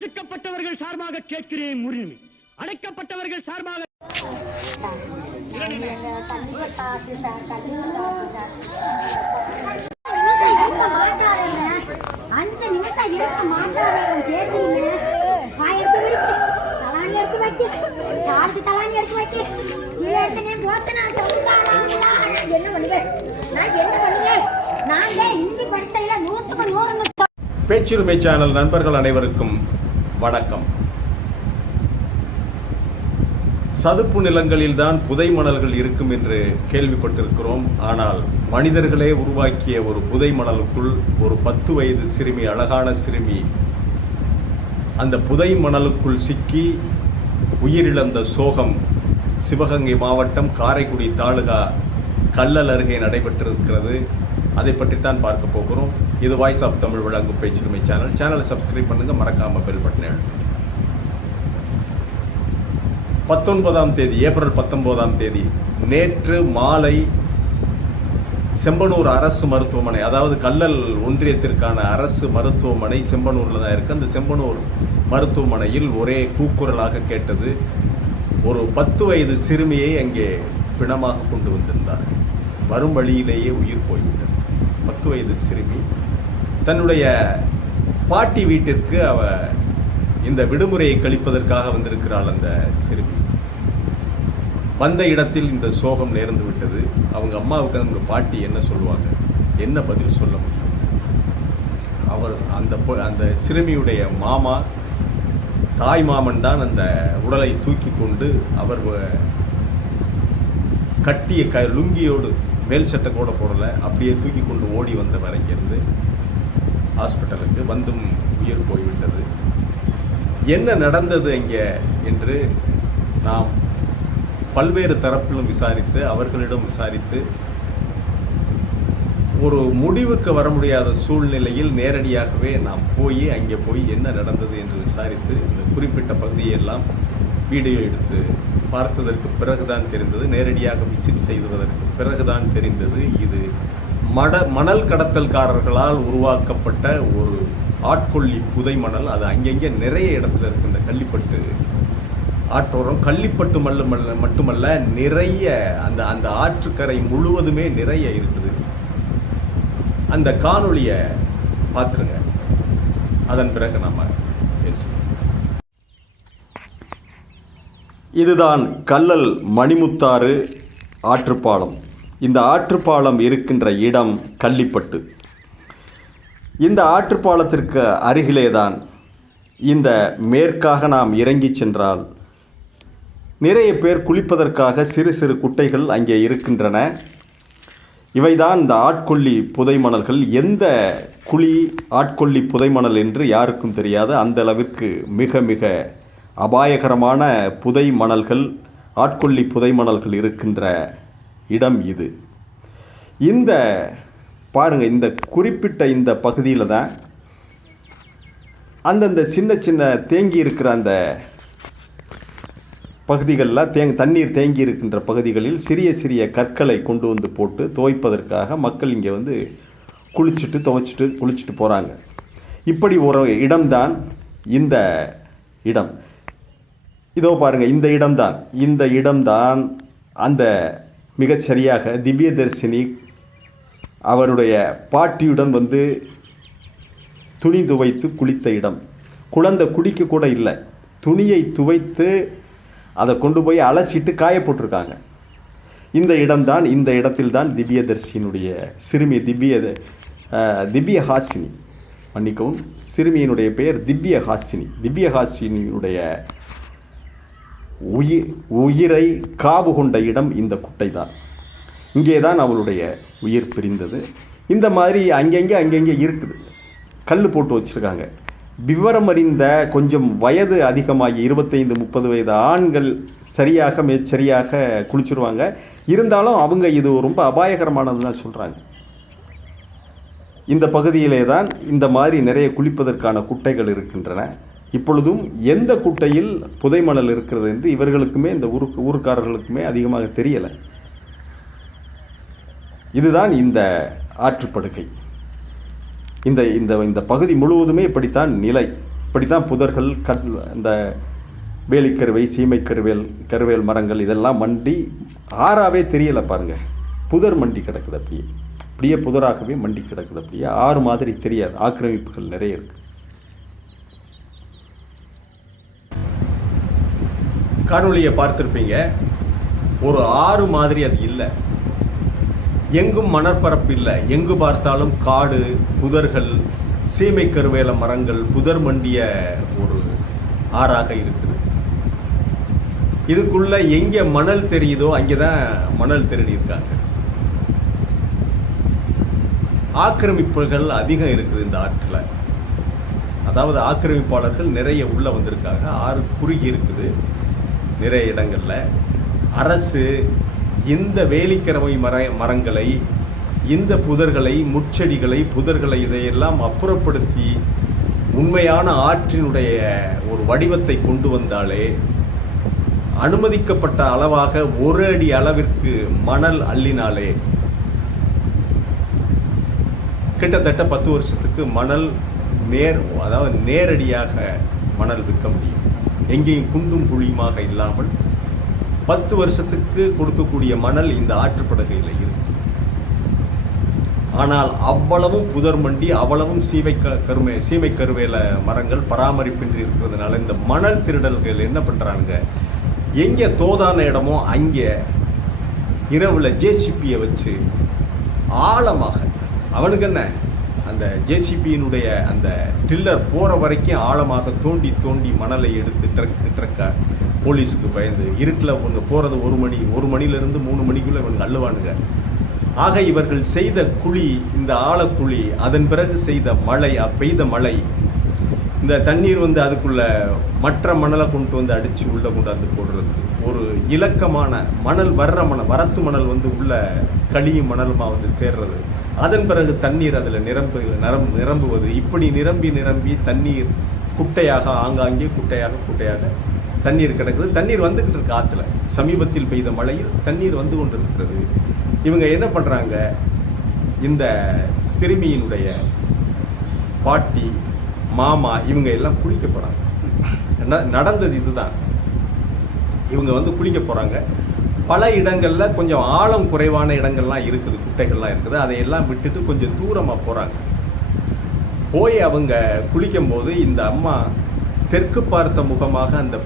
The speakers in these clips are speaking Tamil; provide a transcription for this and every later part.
அடக்கப்பட்டவர்கள் சார்பாக கேட்கிறேன் உரிமை அடைக்கப்பட்டவர்கள் சார்பாக அஞ்சு நிமிஷம் இருக்க பேசுறீங்க வாய் எடுத்து எடுத்து வைக்க யாருக்கு எடுத்து வைக்க எடுத்து நீ போத்து நான் நான் என்ன பண்ணுவேன் நான் என்ன பண்ணுவேன் நான் ஏன் ஹிந்தி படிச்சையில நூத்துக்கு நூறு பேச்சுரிமை சேனல் நண்பர்கள் அனைவருக்கும் வணக்கம். சதுப்பு நிலங்களில்தான் புதை மணல்கள் இருக்கும் என்று கேள்விப்பட்டிருக்கிறோம். ஆனால் மனிதர்களே உருவாக்கிய ஒரு புதை மணலுக்குள் ஒரு பத்து வயது சிறுமி அழகான சிறுமி அந்த புதை மணலுக்குள் சிக்கி உயிரிழந்த சோகம் சிவகங்கை மாவட்டம் காரைக்குடி தாலுகா கல்லல் அருகே நடைபெற்றிருக்கிறது. அதை பற்றித்தான் பார்க்க போகிறோம். இது வாய்ஸ் ஆஃப் தமிழ் வழங்கும் பேச்சுரிமை சேனல் சேனலை சப்ஸ்கிரைப் பண்ணுங்க மறக்காமல் பெல் பட்டனை பத்தொன்பதாம் தேதி ஏப்ரல் பத்தொன்பதாம் தேதி நேற்று மாலை செம்பனூர் அரசு மருத்துவமனை அதாவது கல்லல் ஒன்றியத்திற்கான அரசு மருத்துவமனை செம்பனூரில் தான் இருக்கு. அந்த செம்பனூர் மருத்துவமனையில் ஒரே கூக்குரலாக கேட்டது ஒரு பத்து வயது சிறுமியை அங்கே பிணமாக கொண்டு வந்திருந்தார். வரும் வழியிலேயே உயிர் போய்விட்டது. பத்து வயது சிறுமி. தன்னுடைய பாட்டி வீட்டிற்கு அவ இந்த விடுமுறையை கழிப்பதற்காக வந்திருக்கிறாள் அந்த சிறுமி. வந்த இடத்தில் இந்த சோகம் நேர்ந்து விட்டது. அவங்க அம்மாவுக்கு அவங்க பாட்டி என்ன சொல்லுவாங்க? என்ன பதில் சொல்ல முடியும்? அவர் அந்த அந்த சிறுமியுடைய மாமா தாய் மாமன் தான் அந்த உடலை தூக்கி கொண்டு அவர் கட்டிய க லுங்கியோடு மேல் சட்டை கூட போடலை. அப்படியே தூக்கி கொண்டு ஓடி வந்தவர் இங்கேருந்து ஹாஸ்பிட்டலுக்கு. வந்தும் உயிர் போய்விட்டது. என்ன நடந்தது இங்கே என்று நாம் பல்வேறு தரப்பிலும் விசாரித்து அவர்களிடம் விசாரித்து ஒரு முடிவுக்கு வர முடியாத சூழ்நிலையில் நேரடியாகவே நாம் போய் அங்கே போய் என்ன நடந்தது என்று விசாரித்து இந்த குறிப்பிட்ட பகுதியெல்லாம் வீடியோ எடுத்து பார்த்ததற்கு பிறகுதான் தெரிந்தது நேரடியாக விசிட் செய்துவதற்கு பிறகுதான் தெரிந்தது இது மட மணல் கடத்தல்காரர்களால் உருவாக்கப்பட்ட ஒரு ஆட்கொள்ளி புதை மணல். அது அங்கங்கே நிறைய இடத்துல இருக்கு இந்த கள்ளிப்பட்டு ஆற்றோரம். கள்ளிப்பட்டு மல்ல மல்ல- மட்டுமல்ல நிறைய அந்த அந்த ஆற்றுக்கரை முழுவதுமே நிறைய இருக்குது. அந்த காணொளியை பார்த்துருங்க அதன் பிறகு நம்ம பேசுவோம். இதுதான் கல்லல் மணிமுத்தாறு ஆற்றுப்பாலம். இந்த ஆற்றுப்பாலம் இருக்கின்ற இடம் கள்ளிப்பட்டு. இந்த ஆற்றுப்பாலத்திற்கு அருகிலேதான் இந்த மேற்காக நாம் இறங்கி சென்றால் நிறைய பேர் குளிப்பதற்காக சிறு சிறு குட்டைகள் அங்கே இருக்கின்றன. இவைதான் இந்த ஆட்கொல்லி புதைமணல்கள். எந்த குழி ஆட்கொல்லி புதைமணல் என்று யாருக்கும் தெரியாது. அந்த அளவிற்கு மிக மிக அபாயகரமான புதை மணல்கள் ஆட்கொல்லி புதைமணல்கள் இருக்கின்ற இடம் இது. இந்த பாருங்கள் இந்த குறிப்பிட்ட இந்த பகுதியில் தான் அந்தந்த சின்ன சின்ன தேங்கி இருக்கிற அந்த பகுதிகளில் தேங் தண்ணீர் தேங்கி இருக்கின்ற பகுதிகளில் சிறிய சிறிய கற்களை கொண்டு வந்து போட்டு துவைப்பதற்காக மக்கள் இங்கே வந்து குளிச்சுட்டு துவைச்சிட்டு குளிச்சுட்டு போகிறாங்க இப்படி ஒரு இடம்தான் இந்த இடம். இதோ பாருங்கள் இந்த இடம்தான். இந்த இடம்தான் அந்த மிகச்சரியாக திவ்ய தரிசினி அவருடைய பாட்டியுடன் வந்து துணி துவைத்து குளித்த இடம். குழந்தை குடிக்க கூட இல்லை. துணியை துவைத்து அதை கொண்டு போய் அலசிட்டு காய போட்டிருக்காங்க. இந்த இடம்தான் இந்த இடத்தில்தான் திவ்யதர்சியினுடைய சிறுமி திவ்ய திவ்ய ஹாசினி மன்னிக்கவும் சிறுமியினுடைய பெயர் திவ்ய ஹாசினி திவ்ய ஹாசினியினுடைய உயிர் உயிரை காவு கொண்ட இடம் இந்த குட்டை தான் இங்கே தான் அவளுடைய உயிர் பிரிந்தது. இந்த மாதிரி அங்கங்கே அங்கங்கே இருக்குது. கல் போட்டு வச்சுருக்காங்க. விவரம் அறிந்த கொஞ்சம் வயது அதிகமாகி இருபத்தைந்து முப்பது வயது ஆண்கள் சரியாக மிகச்சரியாக குளிச்சிருவாங்க. இருந்தாலும் அவங்க இது ரொம்ப அபாயகரமானதுன்னு சொல்கிறாங்க இந்த பகுதியிலே தான் இந்த மாதிரி நிறைய குளிப்பதற்கான குட்டைகள் இருக்கின்றன. இப்பொழுதும் எந்த குட்டையில் புதைமணல் இருக்கிறது என்று இவர்களுக்குமே இந்த ஊரு ஊருக்காரர்களுக்குமே அதிகமாக தெரியலை. இதுதான் இந்த ஆற்றுப்படுகை. இந்த இந்த இந்த பகுதி முழுவதுமே இப்படித்தான் நிலை. இப்படி தான் புதர்கள் கல் இந்த வேலிக்கருவை சீமை கருவேல் கருவேல் மரங்கள் இதெல்லாம் மண்டி ஆறாவே தெரியலை பாருங்கள் புதர் மண்டி கிடக்குது அப்படியே. அப்படியே புதராகவே மண்டி கிடக்குது அப்படியே. ஆறு மாதிரி தெரியாது. ஆக்கிரமிப்புகள் நிறைய இருக்குது காணொலியை பார்த்துருப்பீங்க. ஒரு ஆறு மாதிரி அது இல்லை. எங்கும் மணற்பரப்பு இல்லை. எங்கு பார்த்தாலும் காடு புதர்கள் சீமை கருவேல மரங்கள் புதர் மண்டிய ஒரு ஆறாக இருக்குது. இதுக்குள்ள எங்கே மணல் தெரியுதோ அங்கேதான் மணல் திருடி இருக்காங்க ஆக்கிரமிப்புகள் அதிகம் இருக்குது இந்த ஆற்றில். அதாவது ஆக்கிரமிப்பாளர்கள் நிறைய உள்ளே வந்திருக்காங்க. ஆறு குறுகி இருக்குது. நிறைய இடங்களில். அரசு இந்த வேலிக்கிழமை மர மரங்களை இந்த புதர்களை முட்செடிகளை புதர்களை இதையெல்லாம் அப்புறப்படுத்தி உண்மையான ஆற்றினுடைய ஒரு வடிவத்தை கொண்டு வந்தாலே அனுமதிக்கப்பட்ட அளவாக ஒரு அடி அளவிற்கு மணல் அள்ளினாலே கிட்டத்தட்ட பத்து வருஷத்துக்கு மணல் நேர் அதாவது நேரடியாக மணல் விற்க முடியும். எங்கேயும் குண்டும் குழியுமாக இல்லாமல் பத்து வருஷத்துக்கு கொடுக்கக்கூடிய மணல் இந்த ஆற்றுப்படுகையில் இருக்கு. ஆனால் அவ்வளவும் புதர் மண்டி அவ்வளவும் சீமை க- கருமை சீமை கருவேல மரங்கள் பராமரிப்பின்றி இருக்கிறதுனால இந்த மணல் திருடல்கள் என்ன பண்றாங்க? எங்கே தோதான இடமோ அங்கே இரவுல ஜேசிபியை வச்சு ஆழமாக அவனுக்கு என்ன? அந்த ஜேசிபியினுடைய அந்த டில்லர் போகிற வரைக்கும் ஆழமாக தோண்டி தோண்டி மணலை எடுத்து ட்ரக் ட்ரக்கா போலீஸுக்கு பயந்து இருட்டில் இவங்க போகிறது ஒரு மணி ஒரு மணிலேருந்து மூணு மணிக்குள்ளே இவங்க அள்ளுவானுங்க. ஆக இவர்கள் செய்த குழி இந்த ஆழக்குழி அதன் பிறகு செய்த மழை பெய்த மழை இந்த தண்ணீர் வந்து அதுக்குள்ள மற்ற மணலை கொண்டு வந்து அடிச்சு உள்ள கொண்டாந்து போடுறது. ஒரு இலக்கமான மணல் வர்ற மணல் வரத்து மணல் வந்து உள்ள களியும் மணலுமா வந்து சேர்றது. அதன் பிறகு தண்ணீர் அதில் நிரம்பு நிரம்பு நிரம்புவது. இப்படி நிரம்பி நிரம்பி தண்ணீர் குட்டையாக ஆங்காங்கே குட்டையாக குட்டையாக தண்ணீர் கிடக்குது. தண்ணீர் வந்துகிட்டு இருக்கு ஆற்றுல சமீபத்தில் பெய்த மழையில் தண்ணீர் வந்து கொண்டிருக்கிறது. இவங்க என்ன பண்ணுறாங்க இந்த சிறுமியினுடைய பாட்டி மாமா இவங்க எல்லாம் குளிக்க போகிறாங்க நடந்தது இதுதான். இவங்க வந்து குளிக்க போகிறாங்க பல இடங்களில் கொஞ்சம் ஆழம் குறைவான இடங்கள்லாம் இருக்குது குட்டைகள்லாம் இருக்குது. அதையெல்லாம் விட்டுட்டு கொஞ்சம் தூரமாக போகிறாங்க போய் அவங்க குளிக்கும் போது இந்த அம்மா தெற்கு பார்த்த முகமாக அந்த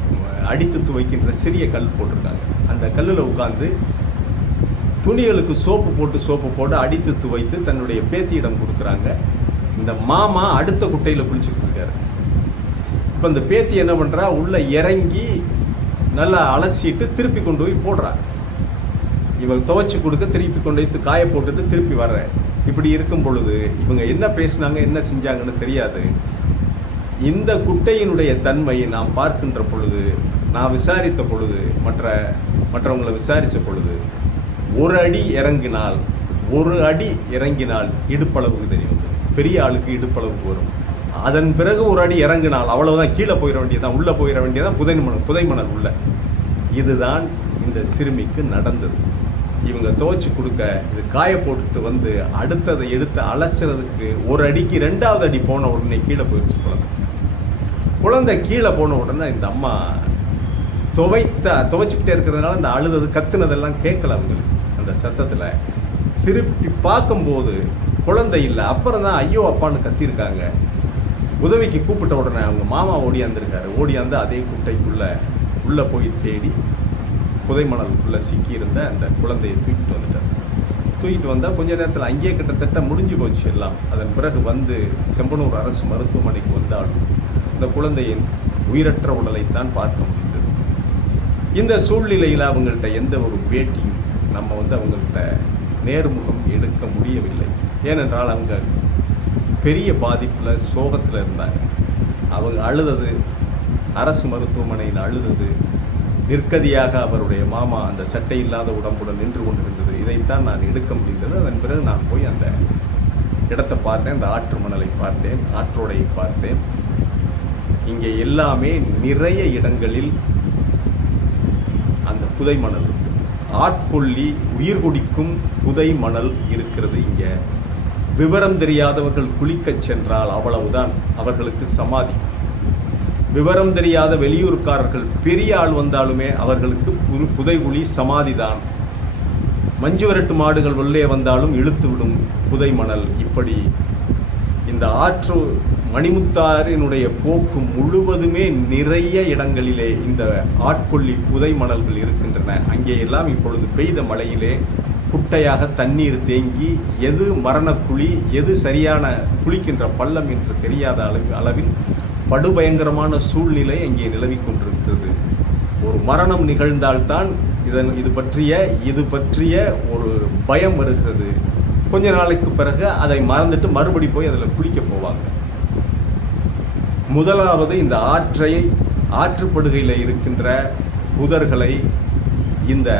அடித்து துவைக்கின்ற சிறிய கல் போட்டிருக்காங்க. அந்த கல்லில் உட்காந்து துணிகளுக்கு சோப்பு போட்டு சோப்பு போட்டு அடித்து துவைத்து தன்னுடைய பேத்தியிடம் கொடுக்குறாங்க. இந்த மாமா அடுத்த குட்டையில் குளிச்சுட்டு இருக்காரு. இப்போ இந்த பேத்தி என்ன பண்ணுறா உள்ளே இறங்கி நல்லா அலசிட்டு திருப்பி கொண்டு போய் போடுறா. இவங்க துவைச்சி கொடுக்க திருப்பி கொண்டு போய் காய போட்டுட்டு திருப்பி வர்றேன் இப்படி இருக்கும் பொழுது இவங்க என்ன பேசுனாங்க என்ன செஞ்சாங்கன்னு தெரியாது. இந்த குட்டையினுடைய தன்மையை நாம் பார்க்கின்ற பொழுது நான் விசாரித்த பொழுது மற்ற மற்றவங்களை விசாரித்த பொழுது ஒரு அடி இறங்கினால் ஒரு அடி இறங்கினால் இடுப்பளவுக்கு தெரியும். பெரிய ஆளுக்கு இடுப்பளவுக்கு வரும் அதன் பிறகு ஒரு அடி இறங்கினால் அவ்வளவுதான் கீழே போயிட வேண்டியதான் உள்ள போயிட வேண்டியதான் புதை மணல் புதை மணல் உள்ள. இதுதான் இந்த சிறுமிக்கு நடந்தது. இவங்க துவைச்சி கொடுக்க இது காய போட்டுட்டு வந்து அடுத்ததை எடுத்து அலசுறதுக்கு ஒரு அடிக்கு ரெண்டாவது அடி போன உடனே கீழே போயிடுச்சு குழந்தை. குழந்தை கீழே போன உடனே இந்த அம்மா துவைத்த துவைச்சிக்கிட்டே இருக்கிறதுனால அந்த அழுதது கத்துனதெல்லாம் கேட்கல அவங்களுக்கு. அந்த சத்தத்தில் திருப்பி பார்க்கும்போது குழந்தை இல்லை அப்புறம் தான் ஐயோ அப்பான்னு கத்தியிருக்காங்க உதவிக்கு கூப்பிட்ட உடனே அவங்க மாமா ஓடியாந்துருக்காரு ஓடியாந்து அதே குட்டைக்குள்ளே உள்ளே போய் தேடி புதைமணலுக்குள்ளே சிக்கியிருந்த அந்த குழந்தையை தூக்கிட்டு வந்துட்டார். தூக்கிட்டு வந்தால் கொஞ்ச நேரத்தில் அங்கேயே கிட்டத்தட்ட முடிஞ்சு போச்சு எல்லாம். அதன் பிறகு வந்து செம்பனூர் அரசு மருத்துவமனைக்கு வந்தாலும் இந்த குழந்தையின் உயிரற்ற உடலைத்தான் பார்க்க முடிந்தது. இந்த சூழ்நிலையில் அவங்கள்ட்ட எந்த ஒரு பேட்டியும் நம்ம வந்து அவங்கள்ட்ட நேர்முகம் எடுக்க முடியவில்லை. ஏனென்றால் அவங்க பெரிய பாதிப்பில் சோகத்தில் இருந்தாங்க. அவங்க அழுதது அரசு மருத்துவமனையில் அழுதது நிற்கதியாக அவருடைய மாமா அந்த சட்டை இல்லாத உடம்புடன் நின்று கொண்டிருந்தது. இதைத்தான் நான் எடுக்க முடிந்தது. அதன் பிறகு நான் போய் அந்த இடத்தை பார்த்தேன். அந்த ஆற்று மணலை பார்த்தேன். ஆற்றோடையை பார்த்தேன். இங்கே எல்லாமே நிறைய இடங்களில் அந்த புதை மணல் ஆட்கொள்ளி உயிர் குடிக்கும் புதை மணல் இருக்கிறது இங்க. விவரம் தெரியாதவர்கள் குளிக்கச் சென்றால் அவ்வளவுதான் அவர்களுக்கு சமாதி. விவரம் தெரியாத வெளியூர்காரர்கள் பெரிய ஆள் வந்தாலுமே அவர்களுக்கு புது புதைகுழி சமாதிதான். மஞ்சு விரட்டு மாடுகள் உள்ளே வந்தாலும் இழுத்து விடும் புதை மணல் இப்படி இந்த ஆற்று மணிமுத்தாரினுடைய போக்கு முழுவதுமே நிறைய இடங்களிலே இந்த ஆட்கொள்ளி புதை மணல்கள் இருக்கின்றன. அங்கே எல்லாம் இப்பொழுது பெய்த மழையிலே குட்டையாக தண்ணீர் தேங்கி எது மரணக்குழி எது சரியான குளிக்கின்ற பள்ளம் என்று தெரியாத அளவு அளவில் படுபயங்கரமான சூழ்நிலை அங்கே நிலவிக் கொண்டிருக்கிறது. ஒரு மரணம் நிகழ்ந்தால்தான் இதன் இது பற்றிய இது பற்றிய ஒரு பயம் வருகிறது. கொஞ்ச நாளைக்கு பிறகு அதை மறந்துட்டு மறுபடி போய் அதில் குளிக்க போவாங்க. முதலாவது இந்த ஆற்றை ஆற்றுப்படுகையில் இருக்கின்ற புதர்களை இந்த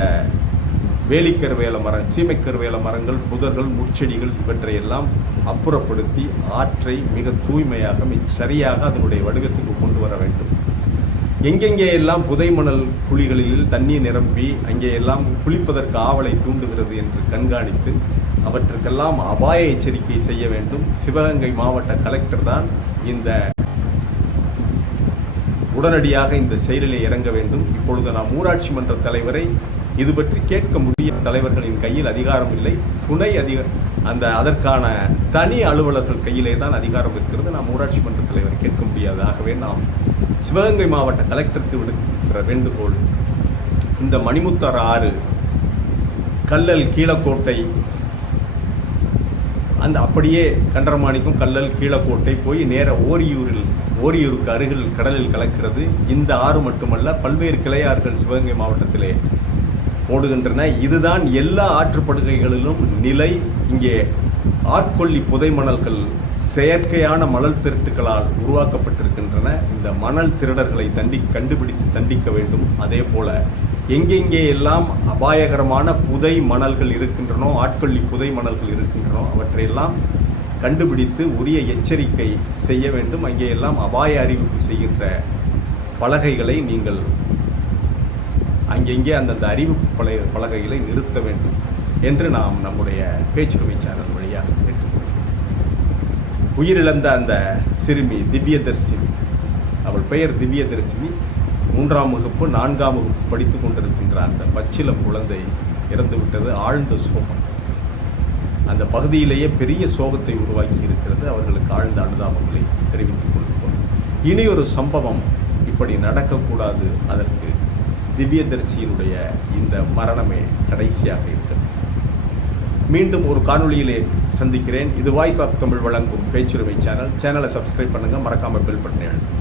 வேலிக்கருவேல மரம் சீமைக்கருவேல மரங்கள் புதர்கள் முட்செடிகள் இவற்றையெல்லாம் அப்புறப்படுத்தி ஆற்றை மிக தூய்மையாக மிக சரியாக அதனுடைய வடிவத்துக்கு கொண்டு வர வேண்டும். எங்கெங்கே எல்லாம் புதை மணல் குழிகளில் தண்ணீர் நிரம்பி அங்கே எல்லாம் குளிப்பதற்கு ஆவலை தூண்டுகிறது என்று கண்காணித்து அவற்றுக்கெல்லாம் அபாய எச்சரிக்கை செய்ய வேண்டும். சிவகங்கை மாவட்ட கலெக்டர் தான் இந்த உடனடியாக இந்த செயலிலே இறங்க வேண்டும். இப்பொழுது நாம் ஊராட்சி மன்ற தலைவரை இது பற்றி கேட்க முடிய தலைவர்களின் கையில் அதிகாரம் இல்லை. துணை அதிக அந்த அதற்கான தனி அலுவலர்கள் கையிலே தான் அதிகாரம் இருக்கிறது. நாம் ஊராட்சி மன்ற தலைவரை கேட்க முடியாது. ஆகவே நாம் சிவகங்கை மாவட்ட கலெக்டருக்கு விடுக்கிற வேண்டுகோள் இந்த மணிமுத்தார் ஆறு கல்லல் கீழக்கோட்டை அந்த அப்படியே கண்டரமாணிக்கும் கல்லல் கீழக்கோட்டை போய் நேர ஓரியூரில் ஓரியூருக்கு அருகில் கடலில் கலக்கிறது. இந்த ஆறு மட்டுமல்ல பல்வேறு கிளையாறுகள் சிவகங்கை மாவட்டத்திலே ஓடுகின்றன இதுதான் எல்லா ஆற்றுப்படுகைகளிலும் நிலை. இங்கே ஆட்கொல்லி புதை மணல்கள் செயற்கையான மணல் திருட்டுகளால் உருவாக்கப்பட்டிருக்கின்றன. இந்த மணல் திருடர்களை தண்டி கண்டுபிடித்து தண்டிக்க வேண்டும். அதே போல எங்கெங்கே எல்லாம் அபாயகரமான புதை மணல்கள் இருக்கின்றனோ ஆட்கொள்ளி புதை மணல்கள் இருக்கின்றனோ அவற்றையெல்லாம் கண்டுபிடித்து உரிய எச்சரிக்கை செய்ய வேண்டும். அங்கே எல்லாம் அபாய அறிவிப்பு செய்கின்ற பலகைகளை நீங்கள் அங்கெங்கே அந்தந்த அறிவிப்பு பல பலகைகளை நிறுத்த வேண்டும் என்று நாம் நம்முடைய பேச்சுரிமை சேனல் வழியாக கேட்டுக்கொள்கிறோம். உயிரிழந்த அந்த சிறுமி திவ்யதர்சினி. அவள் பெயர் திவ்யதர்சினி. மூன்றாம் வகுப்பு நான்காம் வகுப்பு படித்து கொண்டிருக்கின்ற அந்த பச்சிலம் குழந்தை இறந்துவிட்டது ஆழ்ந்த சோகம். அந்த பகுதியிலேயே பெரிய சோகத்தை உருவாக்கி இருக்கிறது. அவர்களுக்கு ஆழ்ந்த அனுதாபங்களை தெரிவித்துக் கொள்கிறோம். இனி ஒரு சம்பவம் இப்படி நடக்கக்கூடாது. அதற்கு திவ்யதர்சியினுடைய இந்த மரணமே கடைசியாக இருக்கிறது. மீண்டும் ஒரு காணொளியிலே சந்திக்கிறேன். இது வாய்ஸ் ஆஃப் தமிழ் வழங்கும் பேச்சுரிமை சேனல். சேனலை சப்ஸ்கிரைப் பண்ணுங்கள் மறக்காமல் பெல் பட்டனை